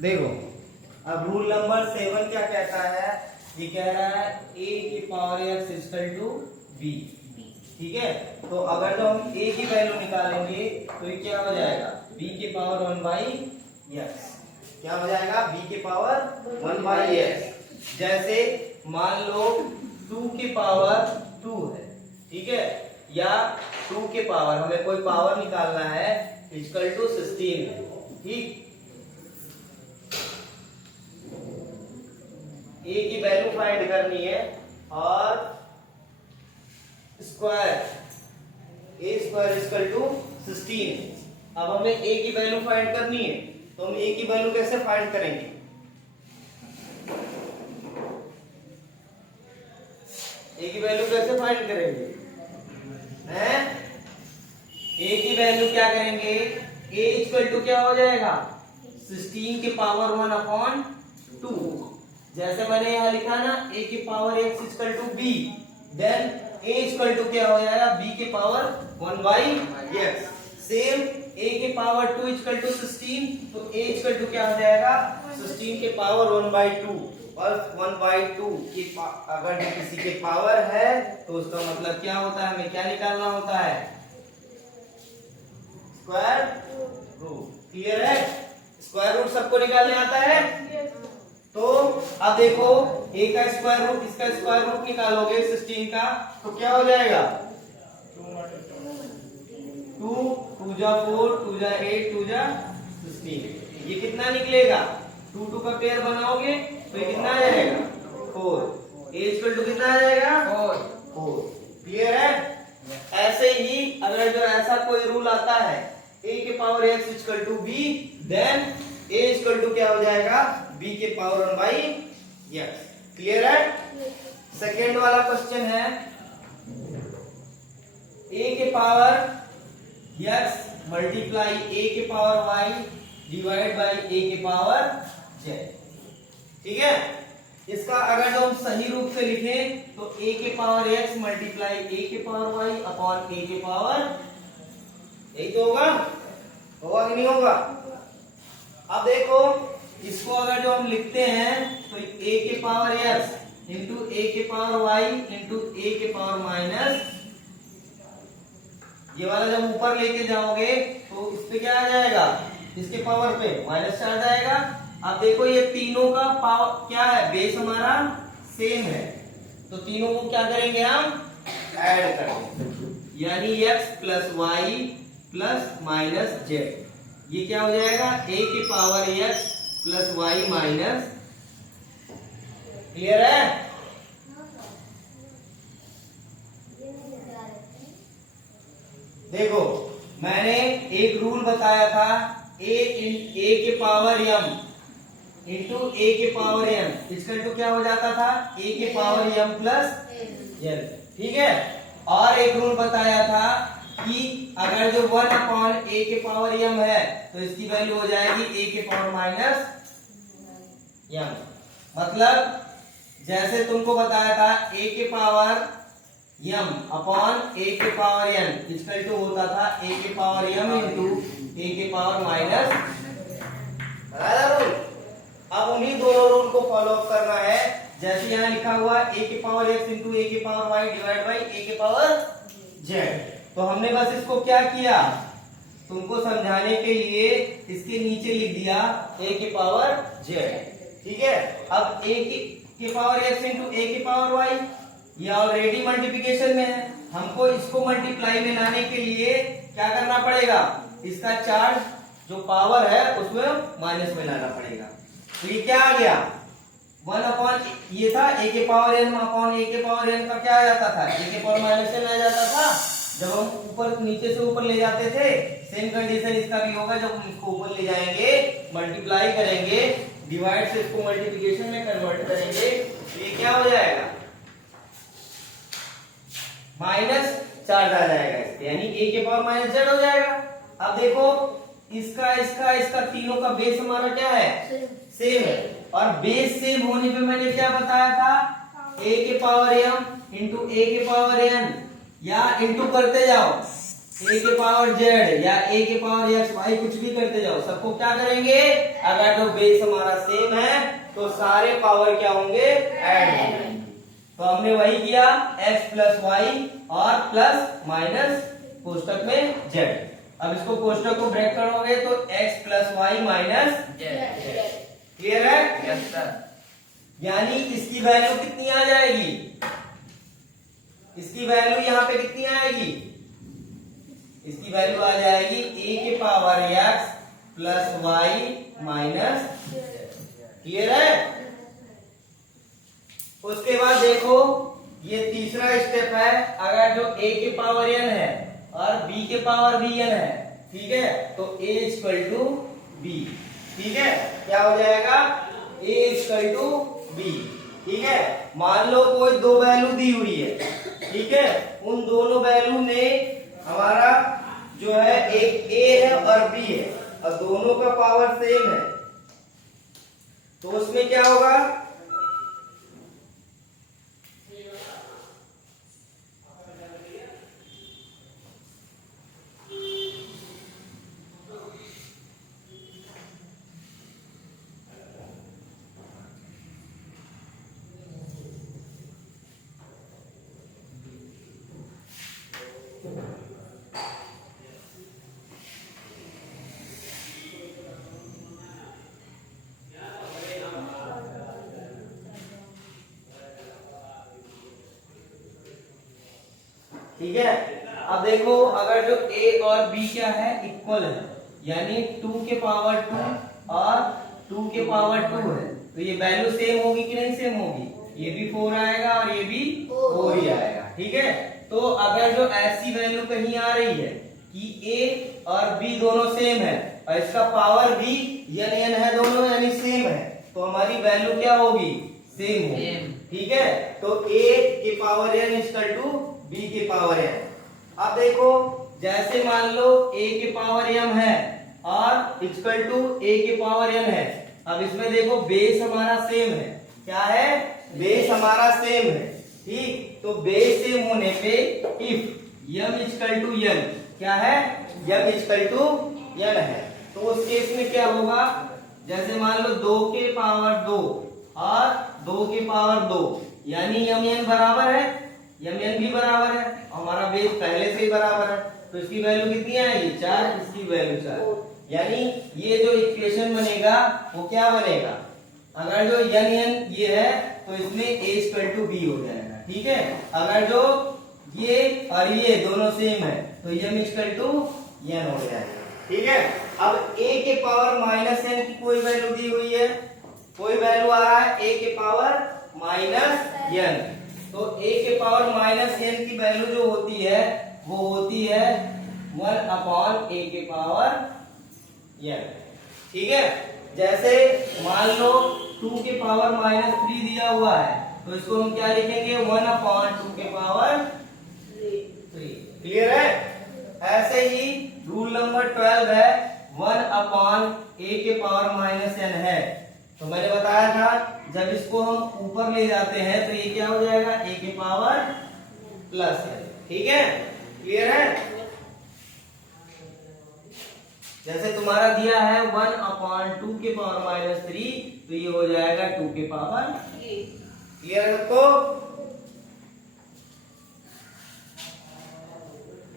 देखो अब rule number 7 क्या कहता है, ये कह रहा है a की power x equal to b। ठीक है, तो अगर जो हम a की वैल्यू निकालेंगे तो ये क्या हो जाएगा, b की पावर 1 बाई x। क्या हो जाएगा, b की पावर 1 बाई x। जैसे मान लो 2 की पावर 2 है, ठीक है, या 2 के पावर, हमें कोई पावर निकालना है, इक्वल टू 16 है। ठीक, a की वैल्यू फाइंड करनी है और square a square equal to 16। अब हमें a की वैल्यू फाइंड करनी है, तो हम a की वैल्यू कैसे फाइंड करेंगे, a की वैल्यू कैसे फाइंड करेंगे हैं? a की वैल्यू क्या करेंगे, a इक्वल टू क्या हो जाएगा, 16 के पावर 1 अपॉन 2। जैसे मैंने यहाँ लिखा ना a की power x equal to b, then a equal to क्या हो जाएगा, b के power 1 by x। Same a के पावर 2 इक्वल टू 16, तो a इक्वल टू क्या हो जाएगा, 16 के पावर 1 बाई 2। और 1 बाई 2 की अगर किसी के पावर है तो उसका मतलब क्या होता है, हमें क्या निकालना होता है, स्क्वायर रूट। क्लियर है, स्क्वायर रूट सबको निकालने आता है। तो अब देखो a का स्क्वायर रूट, इसका स्क्वायर रूट निकालोगे 16 का, तो क्या हो जाएगा, 2 2 जा 4 2 जा 8 2 जा 16। ये कितना निकलेगा, 2 2 का पेयर बनाओगे तो ये कितना आ जाएगा, 4। a इक्वल टू कितना आ जाएगा, 4। क्लियर है। ऐसे ही अगर जो ऐसा कोई रूल आता है, a के power x equal to b, then a equal to क्या हो जाएगा, b के पावर 1 बाई x। क्लियर है। सेकेंड वाला क्वेश्चन है, a के पावर x मल्टीप्लाई a के power y divide by a के पावर z। ठीक है, इसका अगर जो हम सही रूप से लिखें तो a के पावर x मल्टीप्लाई a के पावर y अपॉन a के पावर, यही तो होगा, होगा कि नहीं होगा। अब देखो इसको अगर जो हम लिखते हैं तो a के पावर x इंटू a के पावर y इंटू a के पावर माइनस, ये वाला जब ऊपर लेके जाओगे तो इस पे क्या आ जाएगा, इसके पावर पे माइनस आ जाएगा। अब देखो ये तीनों का पावर क्या है, बेस हमारा सेम है, तो तीनों को क्या करेंगे हम, ऐड करेंगे, यानी x plus y plus minus z. ये क्या हो जाएगा, a की power x plus y minus. Clear है। देखो मैंने एक रूल बताया था, a के पावर m इंटू a के पावर m इसका टू क्या हो जाता था, a के पावर m प्लस n। ठीक है, और एक रूल बताया था कि अगर जो 1 अपॉन a के पावर m है तो इसकी वैल्यू हो जाएगी a के पावर माइनस m। मतलब जैसे तुमको बताया था a के पावर m अपॉन a के पावर n इक्वल टू होता था a के पावर m इंटू a के पावर माइनस रूल। अब उन्हीं दोनों रूल को फॉलो करना है, जैसे यहाँ लिखा हुआ a के पावर x इंटू a के power y divide by a के पावर z। तो हमने बस इसको क्या किया, तुमको समझाने के लिए इसके नीचे लिख दिया a के पावर z। ठीक है, अब a के पावर x इंटू a के पावर y ये ऑलरेडी मल्टीप्लिकेशन में है, हमको इसको मल्टीप्लाई में लाने के लिए क्या करना पड़ेगा, इसका चार्ज जो पावर है उसमें माइनस में लाना पड़ेगा। तो ये क्या आ गया, 1 अपॉन ये था a के पावर n अपॉन a के पावर n का क्या आ जाता था, a के पावर माइनस n आ जाता था। जब हम ऊपर नीचे से ऊपर ले जाते थे, सेम कंडीशन इसका भी होगा, जब हम इसको ऊपर ले जाएंगे मल्टीप्लाई करेंगे, डिवाइड से इसको मल्टीप्लिकेशन में कन्वर्ट करेंगे, तो ये क्या हो जाएगा, माइनस चार्ज आ जाएगा इस पे, यानी a के पावर माइनस जेड हो जाएगा। अब देखो इसका इसका इसका तीनों का बेस हमारा क्या है, सेम है, और बेस सेम होने पे मैंने क्या बताया था, a के पावर m इंटू a के पावर n, या इंटू करते जाओ, ए के पावर जेड या ए के पावर एक्स वाई कुछ भी करते जाओ, सबको क्या करेंगे, अगर जो बेस हमारा सेम है तो सारे पावर क्या होंगे, ऐड होंगे। तो हमने वही किया, x प्लस वाई और प्लस माइनस कोष्टक में z। अब इसको कोष्टक को ब्रेक करोगे तो x plus y minus z। Clear है? Yes sir. यानी इसकी वैल्यू कितनी आ जाएगी, इसकी वैल्यू यहाँ पे कितनी आएगी, इसकी वैल्यू आ जाएगी a के power x plus y minus. Clear है? उसके बाद देखो ये तीसरा स्टेप है, अगर जो a के पावर n है और b के पावर भी n है, ठीक है, तो a इक्वल टू b। ठीक है, क्या हो जाएगा, a इक्वल टू b। ठीक है, मान लो कोई दो वैल्यू दी हुई है, ठीक है, उन दोनों वैल्यू में हमारा जो है एक a है और b है और दोनों का पावर सेम है, तो उसमें क्या होगा, ठीक है। अब देखो अगर जो a और b क्या है, इक्वल है, यानी 2 के पावर 2 और 2 के पावर 2 है, तो ये वैल्यू सेम होगी कि नहीं सेम होगी, ये भी 4 आएगा और ये भी 4 ही आएगा। ठीक है, तो अगर जो ऐसी वैल्यू कहीं आ रही है कि a और b दोनों सेम है और इसका पावर भी n है दोनों यानी सेम है, तो हमारी वैल्यू क्या होगी, सेम होगी। ठीक है, तो a के power n equal to b के पावर m। अब देखो जैसे मान लो a के पावर m है और इक्वल टू a के पावर n है, अब इसमें देखो बेस हमारा सेम है, क्या है, बेस हमारा सेम है। ठीक, तो बेस सेम होने पे if m equal to n क्या है, m इक्वल टू n है, तो उस केस में क्या होगा, जैसे मान लो 2 के पावर 2 और 2 के पावर 2 यानी mn बराबर है, mn भी बराबर है, हमारा बेस पहले से ही बराबर है, तो इसकी वैल्यू कितनी आएगी, 4, इसकी वैल्यू 4, यानी ये जो इक्वेशन बनेगा वो क्या बनेगा, अगर जो n ये है तो इसमें a इक्वल टू b हो जाएगा। ठीक है, अगर जो ये और ये दोनों सेम है तो m इक्वल टू n हो जाएगा। ठीक है, अब a के पावर माइनस n की कोई वैल्यू दी हुई है, कोई वैल्यू आ रहा है a के पावर माइनस n, तो a के पावर माइनस n की वैल्यू जो होती है वो होती है 1 अपॉन a के पावर n। ठीक है, जैसे मान लो 2 के पावर माइनस 3 दिया हुआ है तो इसको हम क्या लिखेंगे, 1 अपॉन 2 के पावर 3। क्लियर है? ऐसे ही रूल नंबर 12 है 1 अपॉन a के पावर माइनस n है, तो मैंने बताया था जब इसको हम ऊपर ले जाते हैं तो ये क्या हो जाएगा, a के पावर प्लस n। ठीक है, क्लियर है? जैसे तुम्हारा दिया है 1 अपॉन 2 के पावर माइनस 3, तो ये हो जाएगा 2 के पावर। क्लियर है सबको?